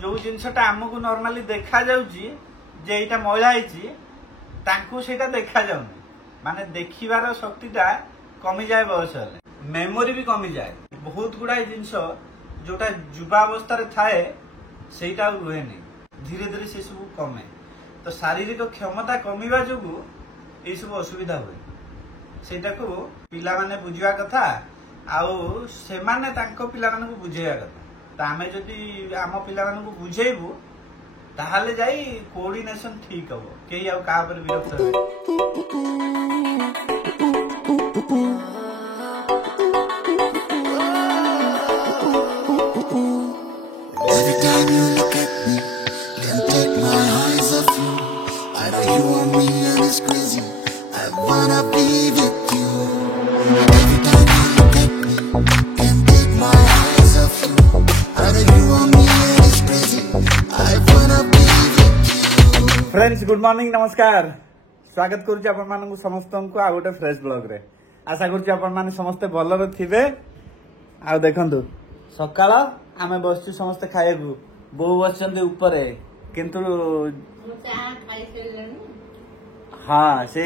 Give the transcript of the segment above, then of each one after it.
जो जिनसटा आमको नॉर्मली देखा जाउची जे एटा मैला होईची तांको सेटा देखा जाउनी माने देखिबार शक्तिटा कमी जाए बयस हेले मेमोरी भी कमी जाए बहुत गुड़ाए जिनस जोटा युवावस्था थाए सेटा रुहे नहीं धीरे धीरे से सब कमे तो शारीरिक क्षमता कमिबा जोगु ये सब असुविधा हुए सेटा को पिला माने बुझिया कथा आउ से माने तांको पिला माने को बुझेया कथा तो आमे जदी आम पिला माने को बुझेबु ताहाले जाई कोऑर्डिनेशन ठीक हबो केही आ का पर विरक्त होय Every time you look at me, can't take my eyes off you. I know you want me and it's crazy. I wanna be with you. Every time you look at me, can't take my eyes off you. I know you want me and it's crazy. I wanna be with you. Friends good morning नमस्कार स्वागत करुच्ची आपण मानकु समस्त को आ गोटे fresh blog रे आशा करुच्ची आपण माने समस्त भलरे थिबे आ देखंतु सकाळ आमे बसछु समस्त खाइबु बो बसचंदे ऊपर किंतु हाँ से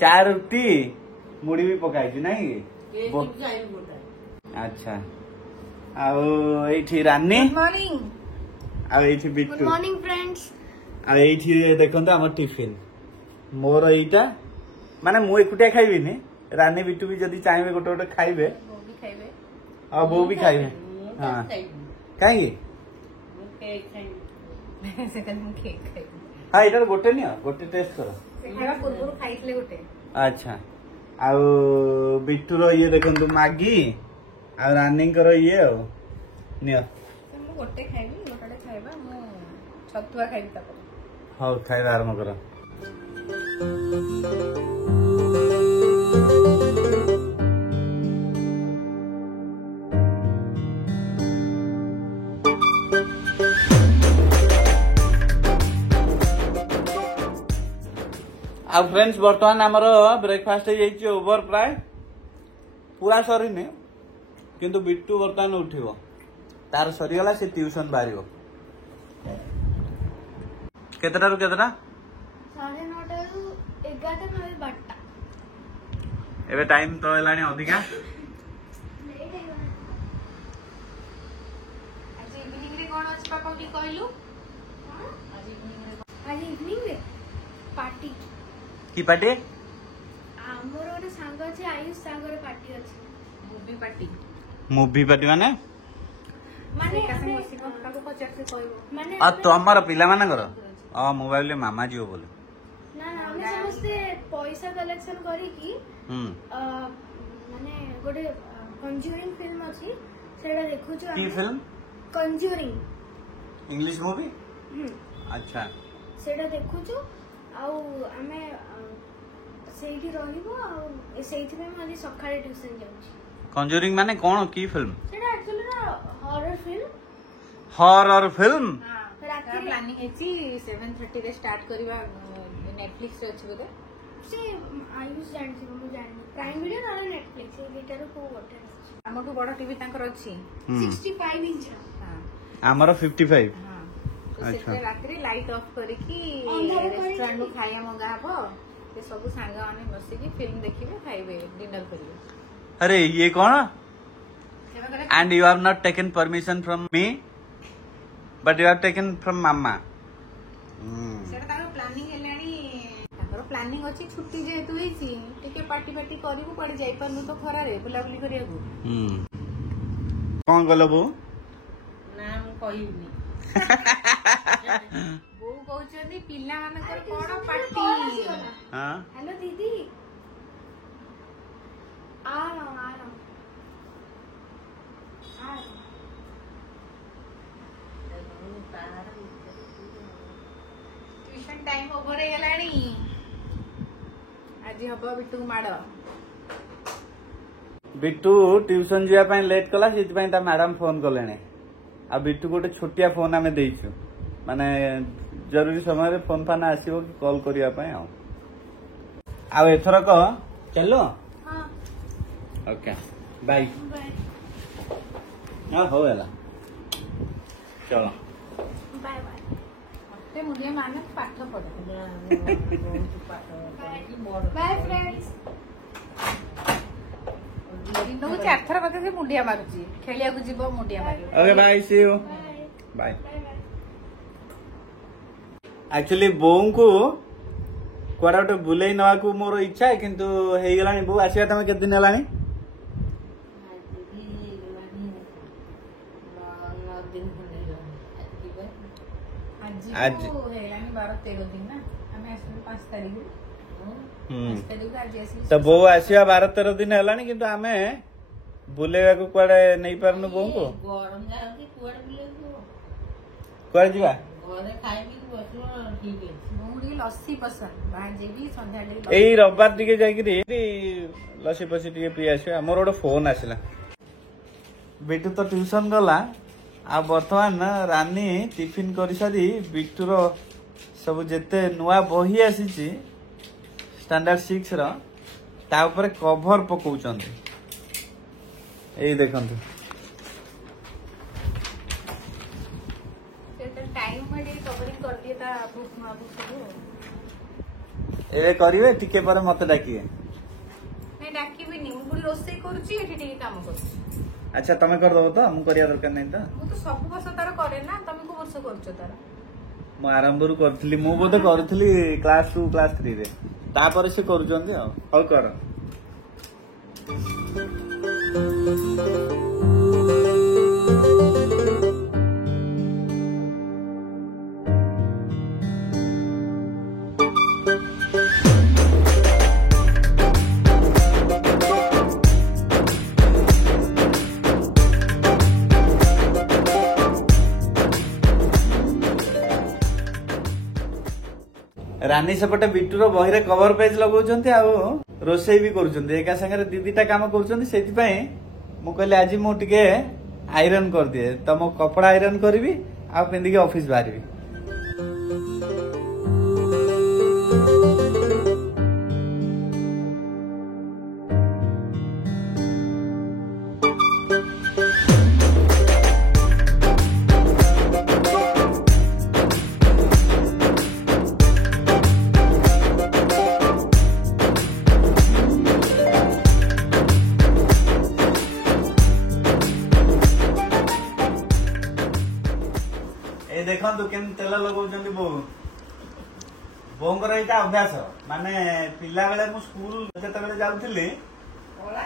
चार रुटी मुड़ी भी पकाई नहीं अच्छा आउ एठी रानी गुड मॉर्निंग आउ एठी बिट्टू गुड मॉर्निंग फ्रेंड्स आ एठी देखंतु हमर टिफिन मोर एटा माने मु एकुटिया खाइबिनी रानी बिट्टू भी जदी चाहेबे गोटे गोटे खाइबे और वो भी खाइबे हाँ कहीं हाँ इधर गोटे नहीं गोटे टेस्ट करो अच्छा आउ बिट्टूर ये देखंतु मागी आ रानी कर ये नियो गोटे खाइबी गोटे खाइबा मु छतुआ खाइबी तापर हाँ खाइबा आरंभ करो आ फ्रेंड्स बर्तमान आमर ब्रेकफास्ट हो ओवर प्राय पूरा सरीनी किंतु बिट्टू बर्तमान उठिबो तार सरीगला से ट्यूशन बाहरिबो केतटा रु केतटा 9:30 रु 11टा नय 12टा एबे टाइम तो हेलानी अधिका आज इवनिंग रे कोन अछि पापा की कहलु आज इवनिंग रे पार्टी की पार्टी हमर ओटे संग अछि आयुष सागर पार्टी अछि मूवी पार्टी माने माने कासे मोसिका को पचार से कहबो माने आ तमर पिला मानकर आ मोबाइल मामा जियो बोले ना ना हम समस्ते पैसा कलेक्शन करी की माने गोटे कंज्यूरिंग फिल्म अछि सेडा देखु छु की फिल्म कंज्यूरिंग इंग्लिश मूवी अच्छा सेडा देखु छु आउ आमे सेठी रहिबो आ सेठी में माने सकाळे ट्यूशन जाउछि कंजूरिंग माने कोन की फिल्म सेडा एक्चुअली ना हॉरर फिल्म राति प्लानिंग हेची 7:30 रे स्टार्ट करबा नेटफ्लिक्स रे अछि बोले से आयुष जानछि मु जाननी प्राइम वीडियो ना नेटफ्लिक्स ए बेटर को गोटे हमटू बड़ टीवी तांकर अछि 65 इंच हां हमर 55 हां तो से रात्रि लाइट ऑफ करिकी रेस्टोरेंट नु खाया मंगा हबो से सब सांगा माने बसी की फिल्म देखिबे खाइबे डिनर करिवे अरे ये कौन and you have not taken permission from me but you have taken from मामा सेटा तारो प्लानिंग हेलानी तारो प्लानिंग अछि छुट्टी जेतु हेची टिके पार्टी पार्टी करिवु पड़ी जाई परनु तो खरा रे बुला बुली करियागु कौन गलो बो नाम कहिउनी बो कहउछनी पिल्ला मानकर कोन पार्टी हां हेलो दीदी आ रहा ट्यूशन टाइम ओवर हे गलानी आज हबो बिट्टू माडो बिट्टू ट्यूशन जिया पई लेट कला सिति पई ता मैडम फोन कलेने आ बिट्टू गोटे छोटिया फोन आमे देइछु माने जरूरी समय रे फोन फाना आसीबो कि कॉल करिया पई आ एथरा को चलो हां ओके बाय हां हो गला चलो बाय बाय मते मुझे माने पाठ पढ़े बाय फ्रेंड्स दिनକୁ 4 ଥର ବୋଧେ ସେ ମୁଣ୍ଡିଆ ମାରୁଛି ଖେଳିବାକୁ ଯିବ ମୁଣ୍ଡିଆ ମାରିବ okay bye see you bye bye actually बोऊ को कुआडा गोटे बुलेई नवाकू मोर इच्छा है किंतु हेगलानी बो आसिया तमे केते दिन हलानी आज हेलानी 12-13 दिन ना हमें आसलु 5 तारिख 5 तारिख आज आसी तो बो आसिया 12-13 दिन हलानी किंतु आमे बुलेवा को कुआडे नहीं पारनु बोऊ को गरम जाती कुआडे बुलेबो कुआडे जीवा घरे खाइबी बसलो ठीक है मुड़ी लस्सी पसंद भांजे भी संध्या रे एई रविवार टिके जाइकरी लसी पसी टिके पी आसिया मोर गोटे फोन आसिला बिटू तो ट्यूशन गला आ वर्तमान रानी टिफिन करी सारी बिटूर सब जेते नुआ बही आसीची स्टैंडर्ड 6 रो ता ऊपर कवर पकाउचंदी एई देखंतु टाइम में कवरिंग कर दिए ता बुक सब एबे करिवे टिके पर मते डाकिए नहीं डाकी भी नहीं मुड़ी रोसई करूची एठी टिके काम करूची अच्छा तमे कर दबो तो हम करिया दरकार नहीं तो मु तो सब वर्ष तार करे ना तुम को वर्ष करछो तार मु आरंभ रु करथली मु बोधे करथली क्लास 2 क्लास 3 रे तापर से करूचंदी हौ कर रानी सेपटे बिटूर बही रे कवर पेज लगाउछंती आ रोसई भी करूछंती एका संगे दीदीटा काम करूछंती सेति पई मु कहले आज मु टिके आयरन कर दिए त मो कपड़ा आयरन करबी आ पिंदी के ऑफिस बाहरबी देखु के तेल लगाउछंती बो बोंगर एटा अभ्यास माने पिला बेले मु स्कूल जते बेले जाउथिली ओला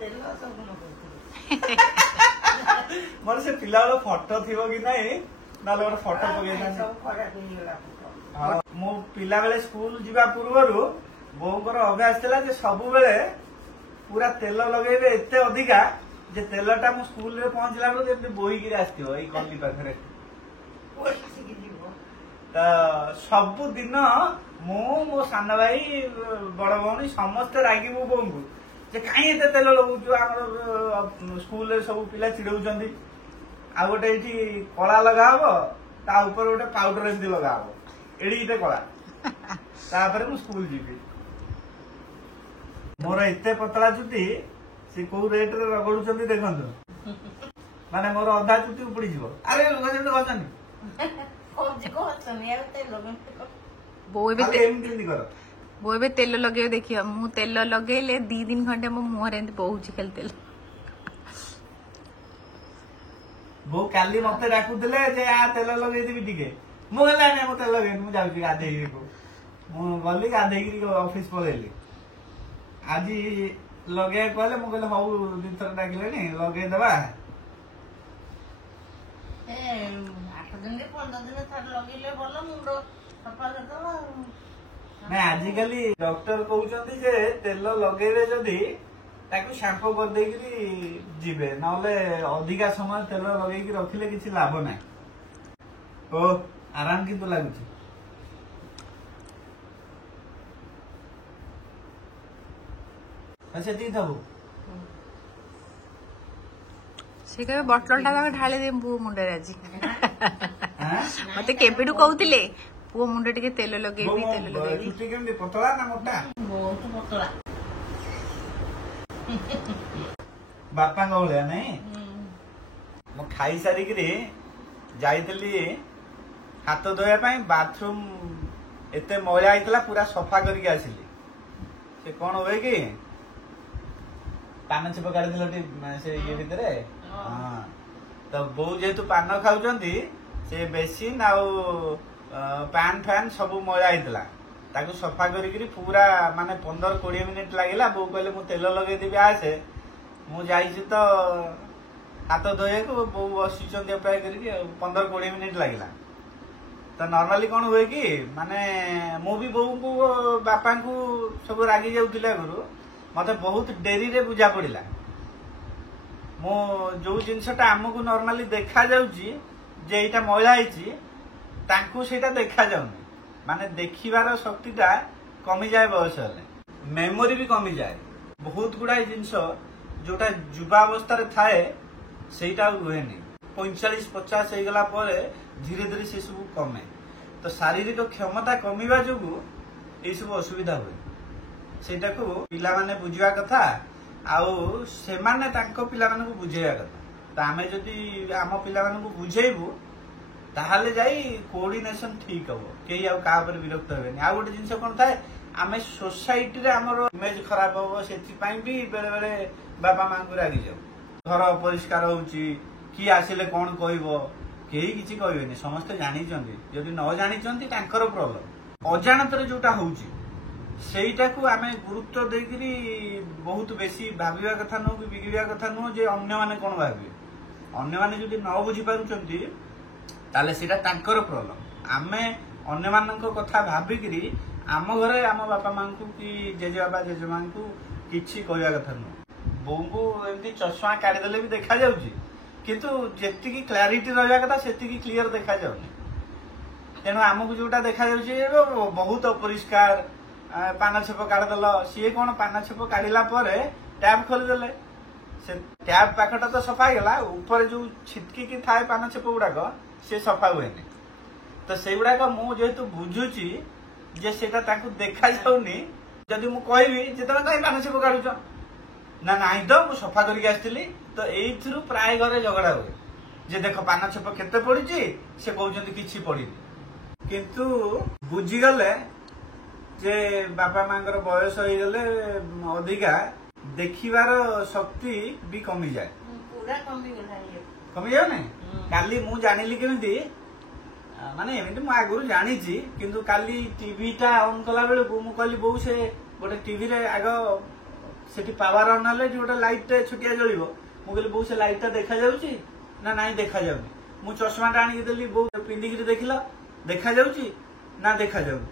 तेल सब न करती मोर से पिला बेले फोटो थिबो कि नै नाले गोटे फोटो पकेइछन सब खराब हो गेला हां मु पिला बेले स्कूल जीवा पूर्वरु बोंगर अभ्यास थिला जे सब बेले पूरा तेल लगेबे एते अधिका जे तेलटा मु स्कूल रे पहुंचला बेले जेते बोही कि आस्थियो एई कल्ली पाखरे तो सबु दिन मो सान भाई बड़ भौणी समस्ते रागिबू बोंगु जे काई एते तेल लगुचु हमर स्कूल रे सब पिला चिड़ौचंदी आ गोटे एठी कला लगा हबो ता ऊपर गोटे पाउडर एंदी लगा हबो एडीटे कला तापर मु स्कूल जीबी मोर एते पतला चुटी से को रेट रे रगडुचंदी देखंतु माने मोर अधा चुटी उपड़ी जीवो अरे लोग जेते गछनी वो भी तेल लगे देखिए मु तेल लगेले 2 दिन खंडे मो मुहर एंत बहुची खेल तेल वो काली मते डाकुतले जे आ तेल लगेई देबी टिके मु हला ने मते लगे मु जाउची गाधेई को मु गली गाधेई की ऑफिस पळेली आज लगे कहले मु कहले हौ दिन थर डाकिले नि लगे देबा 8 दिन 15 दिन थर लगेले बोलो मुंडो सफा करदबा ना आजिकली डॉक्टर कहउचंदी जे तेल लगेबे जदी ताकू शैम्पू कर देकी जीवे नले अधिका समय तेल लगे रखिले किसी लाभ ना ओ आराम किंतु लागुची अच्छा दी थबु से कहे बटल टा ढाली दे पुओ मुंडे आज मते केबेडू कहउतिले पुओ मुंडे टिके तेल लगेबी चुटी केमती पतला ना मोटा बहुत पतला बापा गौलिया नहीं मु खाई सारी ଯାଇଥିଲି ହାତ ଧୋଇବା ପାଇଁ ବାଥରୁମ ଏତେ ମଇଳା ହେଇଥିଲା ପୁରା ସଫା କରିକି ଆସିଲି। ସେ କଣ ହୁଏ କି ପାନ ଛେପ କାଢିଦେଲ ସେ ଇଏ ଭିତରେ। ହଁ ତ ବୋଉ ଯେହେତୁ ପାନ ଖାଉଛନ୍ତି ସେ ବେସିନ୍ ଆଉ ପ୍ୟାନ୍ ଫ୍ୟାନ୍ ସବୁ ମଇଳା ହେଇଥିଲା ତାକୁ ସଫା କରିକିରି ପୁରା ମାନେ 15-20 ମିନିଟ୍ ଲାଗିଲା। ବୋଉ କହିଲେ ମୁଁ ତେଲ ଲଗେଇଦେବି ଆସେ। ମୁଁ ଯାଇଛି ତ ହାତ ଧୋଇବାକୁ ବୋଉ ବସିଛନ୍ତି ଅପେକ୍ଷା କରିକି ଆଉ 15-20 ମିନିଟ୍ ଲାଗିଲା। ତ ନର୍ମାଲି କଣ ହୁଏ କି ମାନେ ମୁଁ ବି ବୋଉଙ୍କୁ ବାପାଙ୍କୁ ସବୁ ରାଗି ଯାଉଥିଲି ଆଗରୁ। ମତେ ବହୁତ ଡେରିରେ ବୁଝା ପଡିଲା ମୁଁ ଯୋଉ ଜିନିଷଟା ଆମକୁ ନର୍ମାଲି ଦେଖାଯାଉଛି ଯେ ଏଇଟା ମଇଳା ହେଇଛି ତାଙ୍କୁ ସେଇଟା ଦେଖାଯାଉନି। ମାନେ ଦେଖିବାର ଶକ୍ତିଟା କମିଯାଏ ବୟସ ହେଲେ, ମେମୋରି ବି କମିଯାଏ। ବହୁତ ଗୁଡାଏ ଜିନିଷ ଯୋଉଟା ଯୁବା ଅବସ୍ଥାରେ ଥାଏ ସେଇଟା ଆଉ ରୁହେନି। 45-50 ହେଇଗଲା ପରେ ଧୀରେ ଧୀରେ ସେ ସବୁ କମେ। ତ ଶାରୀରିକ କ୍ଷମତା କମିବା ଯୋଗୁ ଏଇସବୁ ଅସୁବିଧା ହୁଏ। ସେଇଟାକୁ ପିଲାମାନେ ବୁଝିବା କଥା ଆଉ ସେମାନେ ତାଙ୍କ ପିଲାମାନଙ୍କୁ ବୁଝେଇବା କଥା। ତ ଆମେ ଯଦି ଆମ ପିଲାମାନଙ୍କୁ ବୁଝେଇବୁ ତାହେଲେ ଯାଇ କୋଅର୍ଡିନେସନ ଠିକ ହବ, କେହି ଆଉ କାହା ଉପରେ ବିରକ୍ତ ହେବେନି। ଆଉ ଗୋଟେ ଜିନିଷ କଣ ଥାଏ ଆମେ ସୋସାଇଟିରେ ଆମର ଇମେଜ ଖରାପ ହବ ସେଥିପାଇଁ ବି ବେଳେ ବେଳେ ବାପା ମାଙ୍କୁ ରାଗି ଯାଉ। ଘର ଅପରିଷ୍କାର ହଉଛି କିଏ ଆସିଲେ କଣ କହିବ, କେହି କିଛି କହିବେନି, ସମସ୍ତେ ଜାଣିଛନ୍ତି। ଯଦି ନ ଜାଣିଛନ୍ତି ତାଙ୍କର ପ୍ରୋବ୍ଲେମ। ଅଜାଣତରେ ଯୋଉଟା ହଉଛି ସେଇଟାକୁ ଆମେ ଗୁରୁତ୍ୱ ଦେଇକିରି ବହୁତ ବେଶୀ ଭାବିବା କଥା ନୁହଁ କି ବିଗିଡିବା କଥା ନୁହଁ ଯେ ଅନ୍ୟମାନେ କଣ ଭାବିବେ। ଅନ୍ୟମାନେ ଯଦି ନ ବୁଝିପାରୁଛନ୍ତି ତାହେଲେ ସେଇଟା ତାଙ୍କର ପ୍ରୋବ୍ଲେମ। ଆମେ ଅନ୍ୟମାନଙ୍କ କଥା ଭାବିକିରି ଆମ ଘରେ ଆମ ବାପା ମାଙ୍କୁ କି ଜେଜେବାପା ଜେଜେମାଙ୍କୁ କିଛି କହିବା କଥା ନୁହଁ। ବୋଉଙ୍କୁ ଏମିତି ଚଷମା କାଢିଦେଲେ ବି ଦେଖାଯାଉଛି କିନ୍ତୁ ଯେତିକି କ୍ଲାରିଟି ରହିବା କଥା ସେତିକି କ୍ଲିୟର ଦେଖାଯାଉନି। ତେଣୁ ଆମକୁ ଯୋଉଟା ଦେଖାଯାଉଛି ବହୁତ ଅପରିଷ୍କାର। ପାନ ଛେପ କାଢିଦେଲ, ସିଏ କଣ ପାନ ଛେପ କାଢିଲା ପରେ ଟ୍ୟାପ ଖୋଲିଦେଲେ ସେ ଟ୍ୟାପ ପାଖଟା ତ ସଫା ହେଇଗଲା, ଉପରେ ଯୋଉ ଛିଟକିକି ଥାଏ ପାନ ଛେପ ଗୁଡାକ ସେ ସଫା ହୁଏନି। ତ ସେଇଗୁଡାକ ମୁଁ ଯେହେତୁ ବୁଝୁଛି ଯେ ସେଇଟା ତାଙ୍କୁ ଦେଖାଯାଉନି, ଯଦି ମୁଁ କହିବି ଯେ ତମେ କାହିଁ ପାନ ଛେପ କାଢୁଛ, ନା ନାହିଁ ତ ମୁଁ ସଫା କରିକି ଆସିଥିଲି। ତ ଏଇଥିରୁ ପ୍ରାୟ ଘରେ ଝଗଡା ହୁଏ ଯେ ଦେଖ ପାନ ଛେପ କେତେ ପଡିଛି, ସେ କହୁଛନ୍ତି କିଛି ପଡିନି। କିନ୍ତୁ ବୁଝିଗଲେ ଯେ ବାପା ମାଙ୍କର ବୟସ ହେଇଗଲେ ଅଧିକା ଦେଖିବାର ଶକ୍ତି ବି କମିଯାଏ। ପୁରା କମିଗଲାଣି। କମିଯାଉନି? କାଲି ମୁଁ ଜାଣିଲି କେମିତି, ମାନେ ଏମିତି ମୁଁ ଆଗରୁ ଜାଣିଛି କିନ୍ତୁ କାଲି ଟିଭିଟା ଅନ୍ କଲା ବେଳକୁ ମୁଁ କହିଲି ବୋଉ ସେ ଗୋଟେ ଟିଭିରେ ଆଗ ସେଠି ପାୱାର ଅନ୍ ହେଲେ ଗୋଟେ ଲାଇଟ୍ ଛୋଟିଆ ଜଳିବ। ମୁଁ କହିଲି ବୋଉ ସେ ଲାଇଟ୍ ଟା ଦେଖାଯାଉଛି, ନା ନାଇଁ ଦେଖାଯାଉନି। ମୁଁ ଚଷମାଟା ଆଣିକି ଦେଲି, ବୋଉ ପିନ୍ଧିକିରି ଦେଖିଲ ଦେଖାଯାଉଛି ନା ଦେଖାଯାଉନି।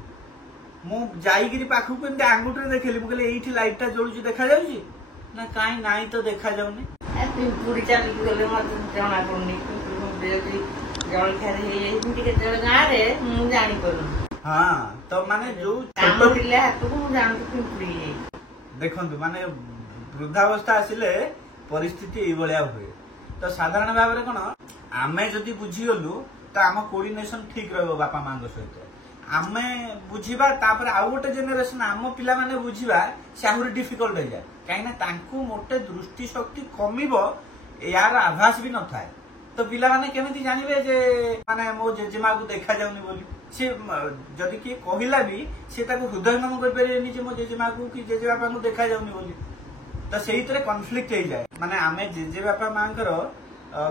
ମୁଁ ଯାଇକିରି ପାଖକୁ ଏମିତି ଆଙ୍ଗୁଠିରେ ଦେଖିଲି, ମୁଁ କହିଲି ଏଇଠି ଲାଇଟ୍ ଟା ଜଳୁଛି ଦେଖାଯାଉଛି, ନା କାଇଁ ନାଇଁ ତ ଦେଖାଯାଉନି। ପିମ୍ପୁଡି ଚାଲିକି ଗଲେ ମତେ ଜଣା ପଡୁନି। ପିମ୍ପୁଡି ଯଦି ଜଳଖିଆରେ ହେଇଯାଇଛି କେତେବେଳେ ଗାଁରେ ମୁଁ ଜାଣିପାରୁନି। ହଁ ତ ମାନେ ଯୋଉ କାମୁଡ଼ିଲେ ହାତକୁ ମୁଁ ଜାଣୁଛି ପିମ୍ପୁଡି ହେଇଯାଇଛି। ଦେଖନ୍ତୁ ମାନେ ବୃଦ୍ଧାବସ୍ଥା ଆସିଲେ ପରିସ୍ଥିତି ଏଇଭଳିଆ ହୁଏ। ତ ସାଧାରଣ ଭାବରେ କଣ ଆମେ ଯଦି ବୁଝିଗଲୁ ତ ଆମ କୋଅର୍ଡିନେସନ ଠିକ ରହିବ ବାପା ମାଙ୍କ ସହିତ। ଆମେ ବୁଝିବା ତାପରେ ଆଉ ଗୋଟେ ଜେନେରେସନ ଆମ ପିଲାମାନେ ବୁଝିବା ସେ ଆହୁରି ଡିଫିକଲ୍ଟ ହେଇଯାଏ। କାହିଁକିନା ତାଙ୍କୁ ମୋଟେ ଦୃଷ୍ଟି ଶକ୍ତି କମିବ ଏହାର ଆଭାସ ବି ନଥାଏ। ତ ପିଲାମାନେ କେମିତି ଜାଣିବେ ଯେ ମାନେ ମୋ ଜେଜେମାକୁ ଦେଖାଯାଉନି ବୋଲି। ସେ ଯଦି କିଏ କହିଲା ବି ସେ ତାକୁ ହୃଦୟଙ୍ଗମ କରିପାରିବେନି ଯେ ମୋ ଜେଜେମାକୁ କି ଜେଜେବାପାଙ୍କୁ ଦେଖାଯାଉନି ବୋଲି। ତ ସେଇଥିରେ କନଫ୍ଲିକ୍ଟ ହେଇଯାଏ। ମାନେ ଆମେ ଜେଜେବାପା ମାଙ୍କର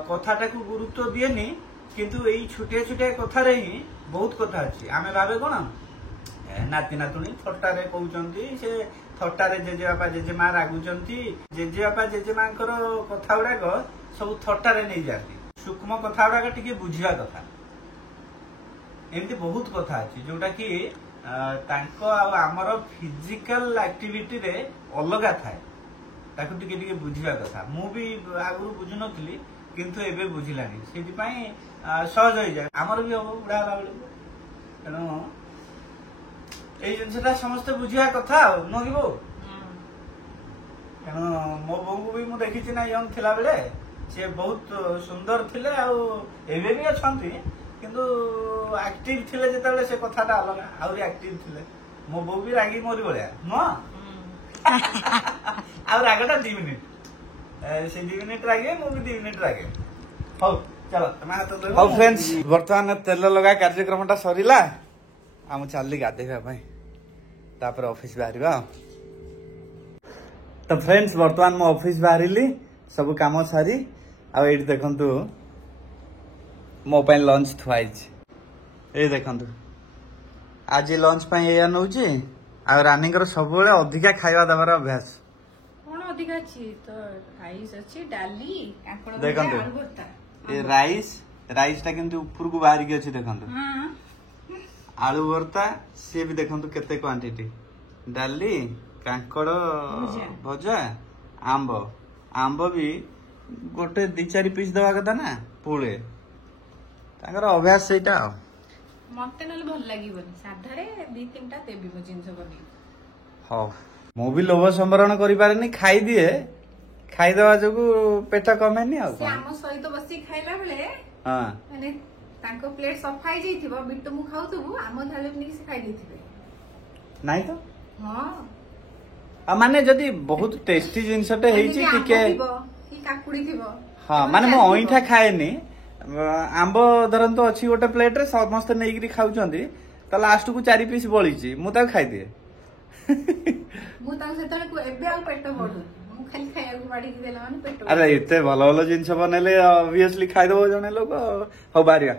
କଥାଟାକୁ ଗୁରୁତ୍ୱ ଦିଏନି, କିନ୍ତୁ ଏଇ ଛୋଟିଆ ଛୋଟିଆ କଥାରେ ହିଁ ବହୁତ କଥା ଅଛି। ଆମେ ଭାବେ କଣ ନାତି ନାତୁଣୀ ଥଟ୍ଟାରେ କହୁଛନ୍ତି, ସେ ଥଟ୍ଟାରେ ଜେଜେବାପା ଜେଜେମା ରାଗୁଛନ୍ତି। ଜେଜେବାପା ଜେଜେମାଙ୍କର କଥା ଗୁଡାକ ସବୁ ଥଟ୍ଟାରେ ନେଇଯାନ୍ତି। ସୂକ୍ଷ୍ମ କଥା ଗୁଡାକ ଟିକେ ବୁଝିବା କଥା। ଏମିତି ବହୁତ କଥା ଅଛି ଯୋଉଟା କି ତାଙ୍କ ଆଉ ଆମର ଫିଜିକାଲ ଆକ୍ଟିଭିଟିରେ ଅଲଗା ଥାଏ, ତାକୁ ଟିକେ ଟିକେ ବୁଝିବା କଥା। ମୁଁ ବି ଆଗରୁ ବୁଝୁନଥିଲି କିନ୍ତୁ ଏବେ ବୁଝିଲାଣି, ସେଥିପାଇଁ ସହଜ ହେଇଯାଏ। ଆମର ବି ହବ ବୁଢା ହେଲା ବେଳକୁ। ତେଣୁ ଏଇ ଜିନିଷଟା ସମସ୍ତେ ବୁଝିବା କଥା ଆଉ ନୁହଁ କି ବୋଉ? ତେଣୁ ମୋ ବୋଉଙ୍କୁ ବି ମୁଁ ଦେଖିଛି ନା ୟଙ୍ଗ ଥିଲା ବେଳେ ସିଏ ବହୁତ ସୁନ୍ଦର ଥିଲେ, ଆଉ ଏବେ ବି ଅଛନ୍ତି କିନ୍ତୁ ଆକ୍ଟିଭ ଥିଲେ ଯେତେବେଳେ ସେ କଥାଟା ଅଲଗା, ଆହୁରି ଆକ୍ଟିଭ ଥିଲେ। ମୋ ବୋଉ ବି ରାଗି ମୋରି ଭଳିଆ ନୁହଁ? ଆଉ ରାଗଟା 2 ମିନିଟ୍, ସେ 2 ମିନିଟ୍ ରାଗେ, ମୁଁ ବି 2 ମିନିଟ୍ ରାଗେ। ହଉ। चलो हाँ फ्रेंड्स बर्तमान तेल लगा कार्यक्रम सरीला आम चलली गाधेवा तापर ऑफिस बाहर। तो फ्रेंड्स बर्तमान मो ऑफिस बाहरी सब काम सारी आठ देखु मो लंच थुआई ये देखु आज लंच या नौ रानी सब अधिका खाଇବା देवार अभ्यास कौन अधिक अच्छी तो राइस अच्छी डाली देखु ये राइस टा केमती ऊपर को बाहर की अच्छी देखु आलू भर्ता सी भी देखु केते क्वांटिटी डाली कांकड़ भजा आंब आंब भी गोटे 2-4 पीस दवा कथा ना पुळे अभ्यास से मत ना भल लगे साधारे 2-3टा देवी मो जिन बनी हाँ मु भी लोभ संवरण करें खाई दिए खाईदवा जो पेट कमेनी आम सहित बसी खाइला बेले माने तांको प्लेट सफा ही जाइथिबो बिट्टू मु खाउथबु आम थाले नि से खाइ दिथिबे नहीं तो हां माने जदी बहुत टेस्टी जिनसटे हेची टिके की काकुड़ी थिबो हां माने मो ओइठा खाएनी आंब धरन तो अच्छी गोटे प्लेट रे समस्त नेइकरी खाउचंदी त लास्ट को 4 पीस बळीची मु ता खाइ दिए मु ता सेतले को एबे आ पेट बढु मु खाली खाया को बाडी देला माने पेट अरे इते भलो भलो जिनस बनेले ऑब्वियसली खाइ दबो जने लोग हो बारिया